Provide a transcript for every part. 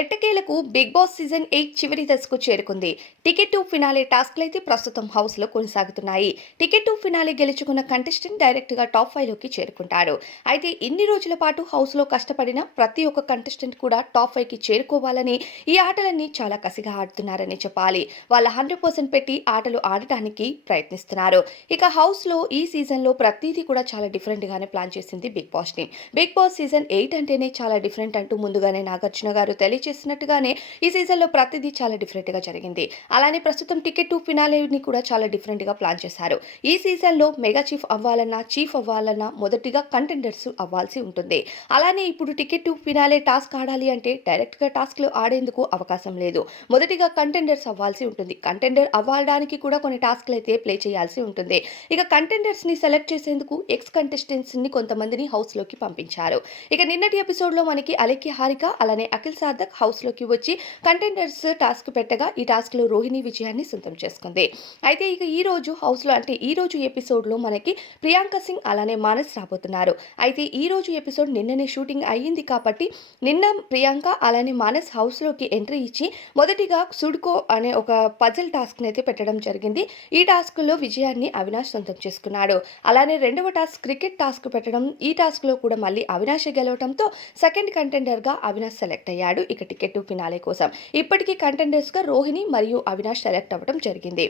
ఎట్టకేలకు big boss season eight చివరి దశకు చేరుకుంది. టికెట్ టు ఫినాలే టాస్క్లు అయితే ప్రస్తుతం హౌస్లో కొనసాగుతున్నాయి. టికెట్ టు ఫినాలే గెలుచుకున్న కంటెస్టెంట్ డైరెక్ట్గా టాప్ ఫైవ్లోకి చేరుకుంటారు. అయితే ఇన్ని రోజుల పాటు హౌస్లో కష్టపడిన ప్రతి ఒక్క కంటెస్టెంట్ కూడా టాప్ ఫైవ్కి చేరుకోవాలని ఈ ఆటలన్నీ చాలా కసిగా ఆడుతున్నారని చెప్పాలి. వాళ్ళ హండ్రెడ్ పర్సెంట్ పెట్టి ఆటలు ఆడటానికి ప్రయత్నిస్తున్నారు. ఇక హౌస్లో ఈ సీజన్లో ప్రతిదీ కూడా చాలా డిఫరెంట్ గానే ప్లాన్ చేసింది Bigg Boss team Bigg Boss season eight అంటేనే చాలా డిఫరెంట్ అంటూ ముందుగానే నాగార్జున గారు చేసినట్టుగానే ఈ సీజన్లో ప్రతిదీ చాలా డిఫరెంట్గా జరిగింది. అలానే ప్రస్తుతం టికెట్ టు ఫినాలేని కూడా చాలా డిఫరెంట్గా ప్లాన్ చేశారు. ఈ సీజన్లో మెగా చీఫ్ అవ్వాలన్నా చీఫ్ అవ్వాలన్నా మొదటిగా కంటెండర్స్ అవ్వాల్సి ఉంటుంది. అలానే ఇప్పుడు టికెట్ టు ఫినాలే టాస్క్ ఆడాలి అంటే డైరెక్ట్గా టాస్క్లు ఆడేందుకు అవకాశం లేదు. మొదటిగా కంటెండర్స్ అవ్వాల్సి ఉంటుంది. కంటెండర్ అవ్వడానికి కూడా కొన్ని టాస్క్లు అయితే ప్లే చేయాల్సి ఉంటుంది. ఇక కంటెండర్స్ని సెలెక్ట్ చేసేందుకు ఎక్స్ కంటెస్టెంట్స్ని కొంతమందిని హౌస్లోకి పంపించారు. ఇక నిన్నటి ఎపిసోడ్లో మనకి అలెక్కి హారిక అలానే అఖిల్ సార్థక్ హౌస్లోకి వచ్చి కంటెండర్స్ టాస్క్ పెట్టగా ఈ టాస్క్లో రోహిణి విజయాన్ని సొంతం చేసుకుంది. అయితే ఇక ఈ రోజు హౌస్లో అంటే ఈ రోజు ఎపిసోడ్లో మనకి ప్రియాంక సింగ్ అలానే మానస్ రాబోతున్నారు. అయితే ఈ రోజు ఎపిసోడ్ నిన్ననే షూటింగ్ అయ్యింది కాబట్టి నిన్న ప్రియాంక అలానే మానస్ హౌస్లోకి ఎంట్రీ ఇచ్చి మొదటిగా సుడ్కో అనే ఒక పజల్ టాస్క్ని అయితే పెట్టడం జరిగింది. ఈ టాస్క్లో విజయాన్ని అవినాష్ సొంతం చేసుకున్నాడు. అలానే రెండవ టాస్క్ క్రికెట్ టాస్క్ పెట్టడం ఈ టాస్క్లో కూడా మళ్ళీ అవినాష్ గెలవడంతో సెకండ్ కంటెండర్గా అవినాష్ సెలెక్ట్ అయ్యాడు. ఇక టికెట్ ఫినాలే కోసం. ఇప్పటికీ కంటెండర్స్గా రోహిణి మరియు అవినాష్ సెలెక్ట్ అవ్వడం జరిగింది.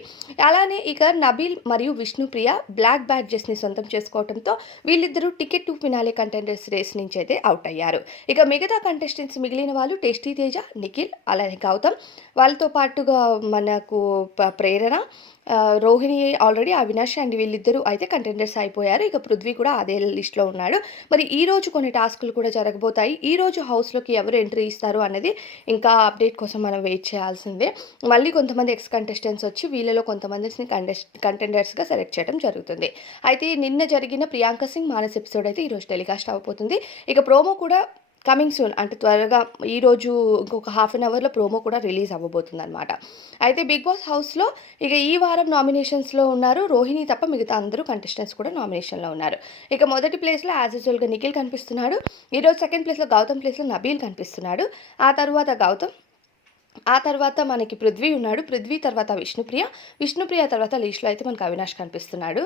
అలానే ఇక నబీల్ మరియు విష్ణుప్రియ బ్లాక్ బ్యాడ్జెస్ని సొంతం చేసుకోవడంతో వీళ్ళిద్దరూ ticket to finale contenders race నుంచి అయితే అవుట్ అయ్యారు. ఇక మిగతా కంటెస్టెంట్స్ మిగిలిన వాళ్ళు టేస్టీ తేజ నిఖిల్ అలానే గౌతమ్. వాళ్ళతో పాటుగా మనకు ప్రేరణ రోహిణి ఆల్రెడీ అవినాష్ అండ్ వీళ్ళిద్దరూ అయితే కంటెండర్స్ అయిపోయారు. ఇక పృథ్వీ కూడా అదే లిస్ట్లో ఉన్నాడు. మరి ఈ రోజు కొన్ని టాస్కులు కూడా జరగబోతాయి. ఈ రోజు హౌస్లోకి ఎవరు ఎంట్రీ ఇస్తారు అనేది ఇంకా అప్డేట్ కోసం మనం వెయిట్ చేయాల్సిందే. మళ్ళీ కొంతమంది ఎక్స్ కంటెస్టెంట్స్ వచ్చి వీళ్ళలో కొంతమందిని కంటెస్ట్ కంటెండర్స్గా సెలెక్ట్ చేయడం జరుగుతుంది. అయితే నిన్న జరిగిన ప్రియాంక సింగ్ మానస్ ఎపిసోడ్ అయితే ఈరోజు టెలికాస్ట్ అవబోతుంది ఇక ప్రోమో కూడా కమింగ్ సూన్ అంటే త్వరగా ఈరోజు ఇంకొక హాఫ్ అన్ అవర్లో ప్రోమో కూడా రిలీజ్ అవ్వబోతుంది అనమాట అయితే బిగ్ బాస్ హౌస్లో ఇక ఈ వారం నామినేషన్స్లో ఉన్నారు. రోహిణి తప్ప మిగతా అందరూ కంటెస్టెంట్స్ కూడా నామినేషన్లో ఉన్నారు. ఇక మొదటి ప్లేస్లో యాజ్ యూజువల్గా నిఖిల్ కనిపిస్తున్నాడు. ఈరోజు సెకండ్ ప్లేస్లో గౌతమ్ ప్లేస్లో నబీల్ కనిపిస్తున్నాడు. ఆ తర్వాత గౌతమ్ ఆ తర్వాత మనకి పృథ్వీ ఉన్నాడు. పృథ్వీ తర్వాత విష్ణుప్రియ. విష్ణుప్రియ తర్వాత లీస్ట్లో అయితే మనకు అవినాష్ కనిపిస్తున్నాడు.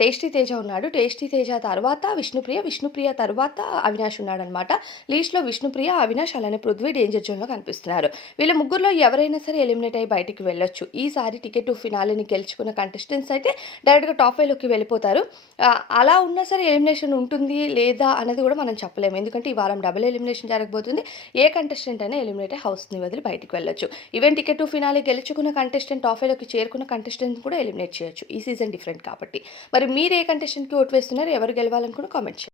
టేస్టీ తేజ ఉన్నాడు. టేస్టీ తేజ తర్వాత విష్ణుప్రియ. విష్ణుప్రియ తర్వాత అవినాష్ ఉన్నాడు అనమాట లీస్ట్లో విష్ణుప్రియ అవినాష్ అలానే పృథ్వీ డేంజర్ జోన్లో కనిపిస్తున్నారు. వీళ్ళ ముగ్గురులో ఎవరైనా సరే ఎలిమినేట్ అయ్యి బయటికి వెళ్ళొచ్చు. ఈసారి టికెట్ ఫినాలిని గెలుచుకున్న కంటెస్టెంట్స్ అయితే డైరెక్ట్గా టాప్ ఫైవ్లోకి వెళ్ళిపోతారు. అలా ఉన్నా సరే ఎలిమినేషన్ ఉంటుంది లేదా అనేది కూడా మనం చెప్పలేము. ఎందుకంటే ఈ వారం డబుల్ ఎలిమినేషన్ జరగబోతుంది. ఏ కంటెస్టెంట్ అయినా ఎలిమినేట్ అయ్యి హౌస్ని వదిలి బయటికి వెళ్ళొచ్చు. ఈవెన్ టికెట్ ఫినాలే గెలుచుకున్న కంటెస్టెంట్ టాప్ చేరుకున్న కంటెస్టెంట్ కూడా ఎలిమినేట్ చేయొచ్చు. ఈ సీజన్ డిఫరెంట్ కాబట్టి. మరి మీరు ఏ కంటెస్టెంట్కి ఓటు వేస్తున్నారు ఎవరు గెలవాలనుకున్న కామెంట్ చేయండి.